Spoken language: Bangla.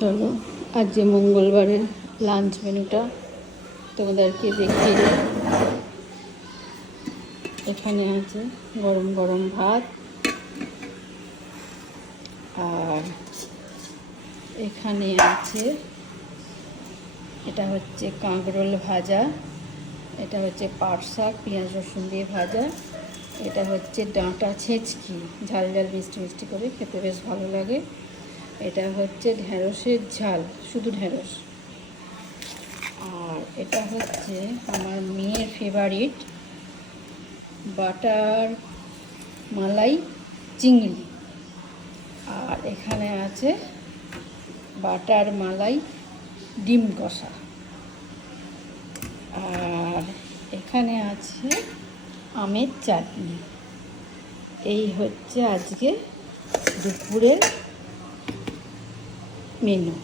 চলো আজ যে মঙ্গলবারের লাঞ্চ মেনুটা তোমাদেরকে দেখিয়ে দিই। এখানে আছে গরম গরম ভাত, আর এখানে আছে এটা হচ্ছে কাঁকরোল ভাজা, এটা হচ্ছে পাট শাক পেঁয়াজ রসুন দিয়ে ভাজা, এটা হচ্ছে ডাঁটা ছেঁচকি ঝাল ঝাল মিষ্টি মিষ্টি করে খেতে বেশ ভালো লাগে, এটা হচ্ছে ঢ্যাঁড়সের ঝাল শুধু ঢ্যাঁড়স, আর এটা হচ্ছে আমার মেয়ের ফেভারিট বাটার মালাই চিংড়ি, আর এখানে আছে বাটার মালাই ডিম কষা, আর এখানে আছে আমের চাটনি। এই হচ্ছে আজকে দুপুরের মেনু।